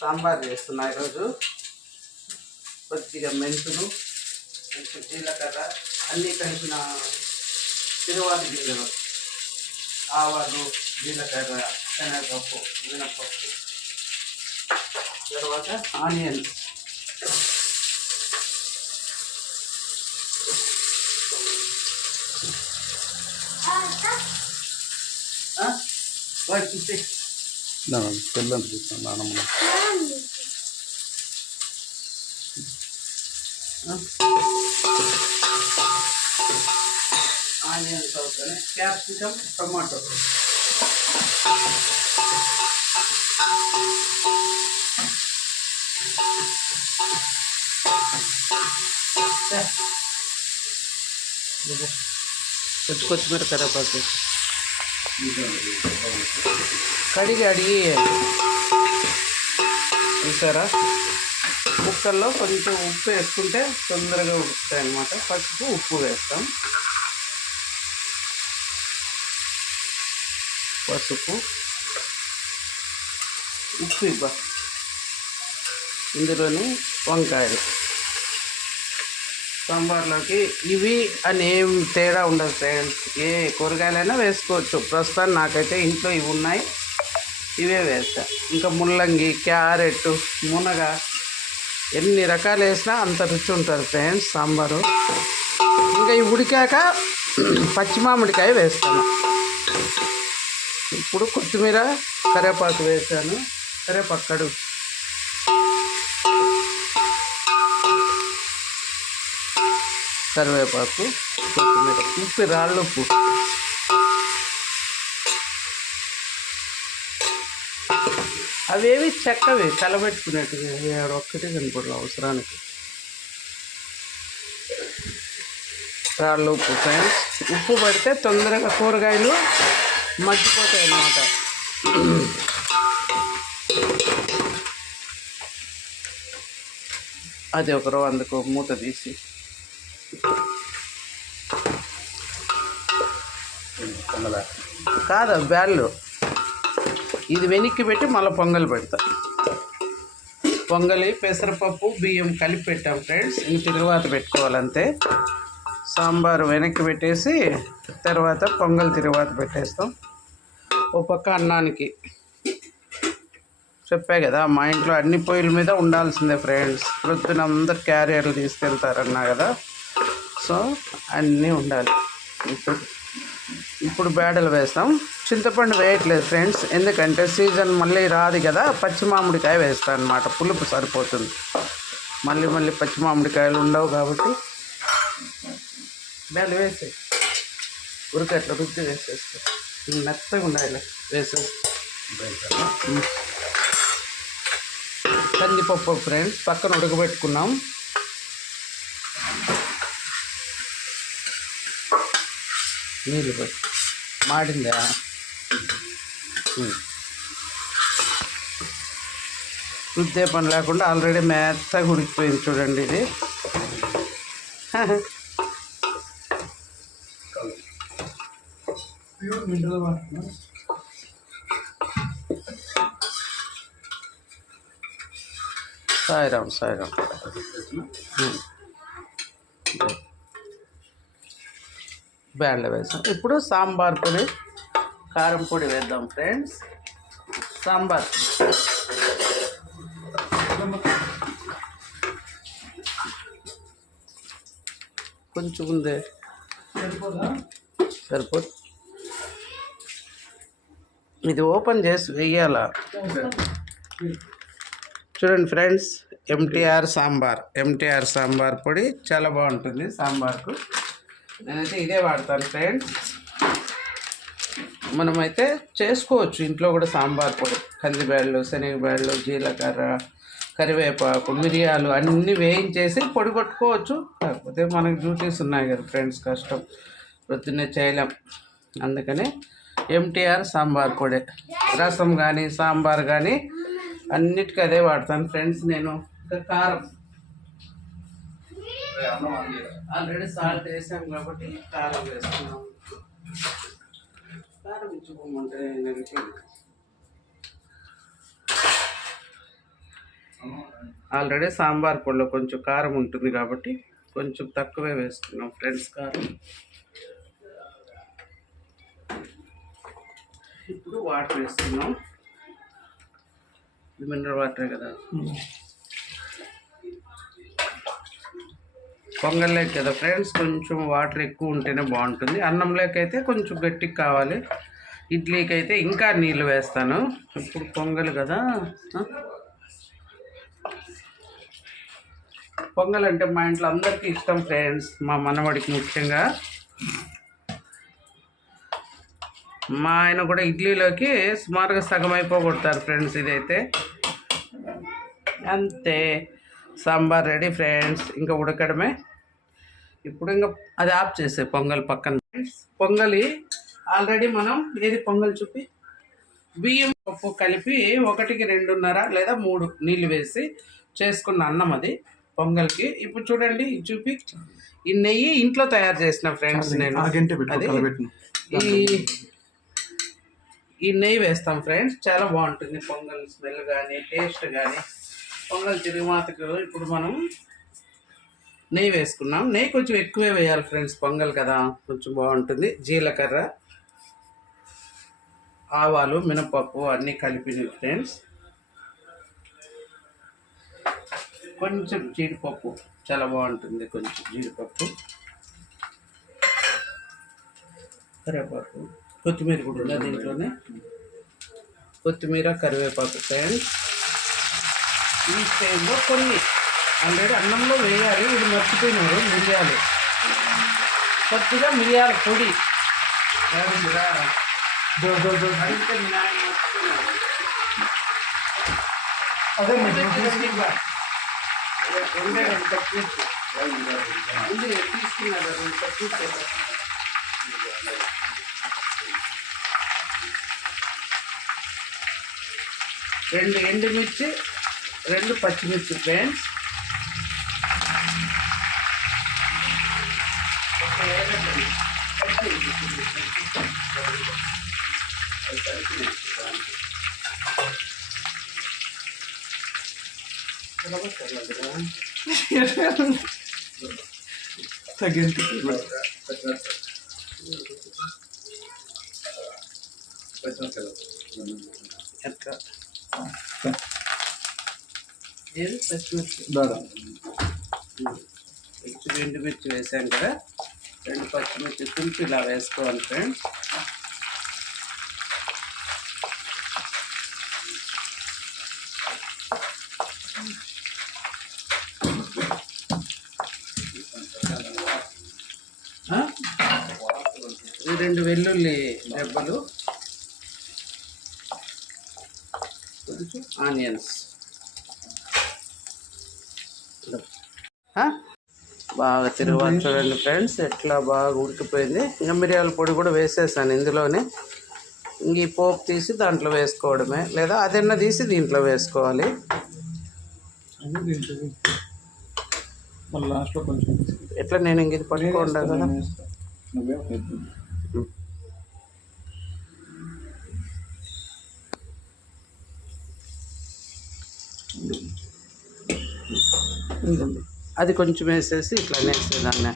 సాంబార్ చేస్తున్నా ఈరోజు. కొద్దిగా మెంతులు, కొంచెం జీలకర్ర అన్నీ కలిపిన తిరువాతి గింజలు, ఆవాలు, జీలకర్ర, శనగపప్పు, మినపప్పు, తర్వాత ఆనియన్, తెల్లని చూస్తాను నానమ్మ. ఆనియన్స్ అవుతాయి, క్యాప్సికమ్, టొమాటో, కొత్తిమీర, కరివేపాకు కడిగి అడిగి చూసారా. కుక్కర్లో కొంచెం ఉప్పు వేసుకుంటే తొందరగా ఉడుకుతాయి అన్నమాట. పసుపు, ఉప్పు వేస్తాం. పసుపు, ఉప్పు ఇందులోని వంకాయలు. సాంబార్లోకి ఇవి అని ఏం తేడా ఉండదు ఫ్రెండ్స్. ఏ కూరగాయలైనా వేసుకోవచ్చు. ప్రస్తుతానికి నాకైతే ఇంట్లో ఇవి ఉన్నాయి, ఇవే వేస్తా. ఇంకా ముల్లంగి, క్యారెట్, మునగ ఎన్ని రకాలు వేసినా అంత రుచి ఉంటుంది ఫ్రెండ్స్ సాంబారు. ఇంకా ఇవి ఉడికాక పచ్చి మామిడికాయ వేస్తాను. ఇప్పుడు కొత్తిమీర, కరివేపాకు వేసాను. కరివేపాకు కడుగు, కరివేపాకు, కొత్తిమీర, ఉప్పు, రాళ్ళు ఉప్పు, అవేవి చెక్కవి కలబెట్టుకునేటివి ఒక్కటి కనపడదు అవసరానికి. రాళ్ళు ఉప్పు ఫ్రెండ్స్. ఉప్పు పడితే తొందరగా కూరగాయలు మగ్గిపోతాయి అన్నమాట. అది ఒకరో అందుకు మూత తీసి కాదు బ్యాళ్ళు ఇది వెనక్కి పెట్టి మళ్ళీ పొంగల్ పెడతా. పొంగలి, పెసరపప్పు, బియ్యం కలిపి పెట్టాం ఫ్రెండ్స్. ఇంక తిరువాత పెట్టుకోవాలంతే. సాంబారు వెనక్కి పెట్టేసి తర్వాత పొంగల్ తిరువాత పెట్టేస్తాం. ఓ పక్క అన్నానికి చెప్పే కదా, మా ఇంట్లో అన్ని పొయ్యిల మీద ఉండాల్సిందే ఫ్రెండ్స్. ప్రొద్దున అందరు క్యారియర్లు తీసుకెళ్తారన్నా కదా, సో అన్నీ ఉండాలి. ఇప్పుడు బేడలు వేస్తాం. చింతపండు వేయట్లేదు ఫ్రెండ్స్, ఎందుకంటే సీజన్ మళ్ళీ రాదు కదా. పచ్చి మామిడికాయ వేస్తాను అన్నమాట, పులుపు సరిపోతుంది. మళ్ళీ పచ్చి మామిడికాయలు ఉండవు కాబట్టి బేడలు వేసే ఉరికట్ల రుద్ది వేసేస్తే మెత్తగా ఉండాలి. వేసేస్తే కందిపప్పు ఫ్రెండ్స్ పక్కన ఉడకబెట్టుకున్నాం. నీళ్ళు పోయి మాడిందా, రుద్దే పని లేకుండా ఆల్రెడీ మెత్తగా ఉడికిపోయింది చూడండి. ఇది సాయిరామ్ సాయిరామ్. బ్యాడ్లో వేసాం. ఇప్పుడు సాంబార్ పొడి, కారం పొడి వేద్దాం ఫ్రెండ్స్. సాంబార్ కొంచెం ఉందే, సరిపోదు. ఇది ఓపెన్ చేసి వేయాలా. చూడండి ఫ్రెండ్స్, ఎంటీఆర్ సాంబార్ పొడి చాలా బాగుంటుంది సాంబార్కు. నేనైతే ఇదే వాడతాను ఫ్రెండ్స్. మనమైతే చేసుకోవచ్చు ఇంట్లో కూడా సాంబార్ పొడి. కందిబ్యాళ్ళు, శనగబ్యాళ్ళు, జీలకర్ర, కరివేపాకు, మిరియాలు అన్నీ వేయించేసి పొడి కొట్టుకోవచ్చు. కాకపోతే మనకు డ్యూటీస్ ఉన్నాయి కదా ఫ్రెండ్స్, కష్టం, ప్రొద్దున్నే చేయలేం. అందుకని ఎంటీఆర్ సాంబార్ పొడి. రసం కానీ సాంబార్ కానీ అన్నిటికీ అదే వాడతాను ఫ్రెండ్స్ నేను. కారం ఆల్రెడీ సాల్ట్ వేసాం కాబట్టి కారం వేస్తున్నాం. కారం ఇచ్చుకోమంటే ఆల్రెడీ సాంబార్ పొడిలో కొంచెం కారం ఉంటుంది కాబట్టి కొంచెం తక్కువే వేసుకున్నాం ఫ్రెండ్స్ కారం. ఇప్పుడు వాటర్ వేస్తున్నాం. మినరల్ వాటరే కదా, పొంగల్లోకి కదా ఫ్రెండ్స్, కొంచెం వాటర్ ఎక్కువ ఉంటేనే బాగుంటుంది. అన్నంలోకి అయితే కొంచెం గట్టిగా కావాలి, ఇడ్లీకి అయితే ఇంకా నీళ్ళు వేస్తాను. ఇప్పుడు పొంగల్ కదా, పొంగల్ అంటే మా ఇంట్లో అందరికీ ఇష్టం ఫ్రెండ్స్, మా మనవడికి ముఖ్యంగా. మా ఆయన కూడా ఇడ్లీలోకి సుమారుగా సగం అయిపోగొడతారు ఫ్రెండ్స్. ఇదైతే అంతే, సాంబార్ రెడీ ఫ్రెండ్స్, ఇంకా ఉడకడమే. ఇప్పుడు ఇంకా అది ఆఫ్ చేసే పొంగల్ పక్కన ఫ్రెండ్స్. పొంగలి ఆల్రెడీ మనం ఏది పొంగల్ చూపి బియ్యం పప్పు కలిపి 1కి 2.5 లేదా 3 నీళ్ళు వేసి చేసుకున్న అన్నం అది పొంగల్కి. ఇప్పుడు చూడండి చూపి, ఈ నెయ్యి ఇంట్లో తయారు చేసిన ఫ్రెండ్స్. నేను అది ఈ నెయ్యి వేస్తాం ఫ్రెండ్స్, చాలా బాగుంటుంది పొంగల్ స్మెల్ కానీ టేస్ట్ కానీ. పొంగల్ తిరుగుమాతకు ఇప్పుడు మనం నెయ్యి వేసుకున్నాం. నెయ్యి కొంచెం ఎక్కువే వేయాలి ఫ్రెండ్స్, పొంగల్ కదా కొంచెం బాగుంటుంది. జీలకర్ర, ఆవాలు, మినపప్పు అన్నీ కలిపినవి ఫ్రెండ్స్. కొంచెం జీడిపప్పు చాలా బాగుంటుంది, కొంచెం జీడిపప్పు, కరివేపాకు, కొత్తిమీర కూడా ఉంది దీంట్లోనే. కొత్తిమీర, కరివేపాకు ఫ్రెండ్స్. ఈ స్టైల్లో కొన్ని ఆల్రెడీ అన్నంలో వేయాలి, ఇది మర్చిపోయినారు. మిరియాలు, కొద్దిగా మిరియాల పొడి అదే తీసుకున్నారు. రెండు ఎండుమిర్చి, 2 పచ్చిమిర్చి ఫ్రెండ్స్. ఏది పచ్చిమిర్చి, ఎండుమిర్చి వేసాం కదా, 2 పచ్చిమిర్చి తుంపి ఇలా వేసుకోవాలి ఫ్రెండ్స్. ఈ 2 వెల్లుల్లి రెబ్బలు, కొంచెం ఆనియన్స్. బాగా తిరుగుబాటు చూడండి ఫ్రెండ్స్, ఎట్లా బాగా ఉడికిపోయింది. ఇంకా మిరియాల పొడి కూడా వేసేసాను ఇందులోనే. ఇంక ఈ పోపు తీసి దాంట్లో వేసుకోవడమే, లేదా అదన్నా తీసి దీంట్లో వేసుకోవాలి. లాస్ట్లో కొంచెం ఎట్లా నేను ఇంక ఇది పట్టుకోండా కదా. అది కొంచెం వేసేసి ఇట్లా వేసేదాన్ని.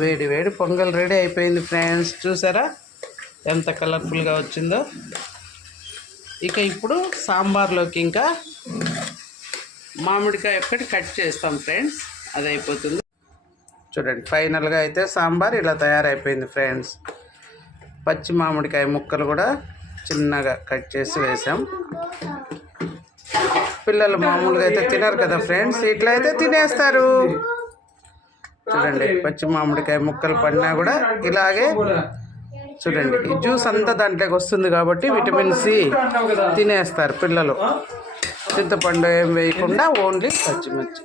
వేడి వేడి పొంగల్ రెడీ అయిపోయింది ఫ్రెండ్స్. చూసారా ఎంత కలర్ఫుల్గా వచ్చిందో. ఇక ఇప్పుడు సాంబార్లోకి ఇంకా మామిడికాయ ఒక్కటి కట్ చేస్తాం ఫ్రెండ్స్, అది అయిపోతుంది. చూడండి ఫైనల్గా అయితే సాంబార్ ఇలా తయారైపోయింది ఫ్రెండ్స్. పచ్చి మామిడికాయ ముక్కలు కూడా చిన్నగా కట్ చేసి వేసాం. పిల్లలు మామూలుగా అయితే తినరు కదా ఫ్రెండ్స్, ఇట్లా అయితే తినేస్తారు. చూడండి పచ్చి మామిడికాయ ముక్కలు పడినా కూడా ఇలాగే చూడండి, ఈ జ్యూస్ అంతా దాంట్లోకి వస్తుంది కాబట్టి విటమిన్ సి తినేస్తారు పిల్లలు. చింతపండు ఏం వేయకుండా ఓన్లీ పచ్చిమిర్చి.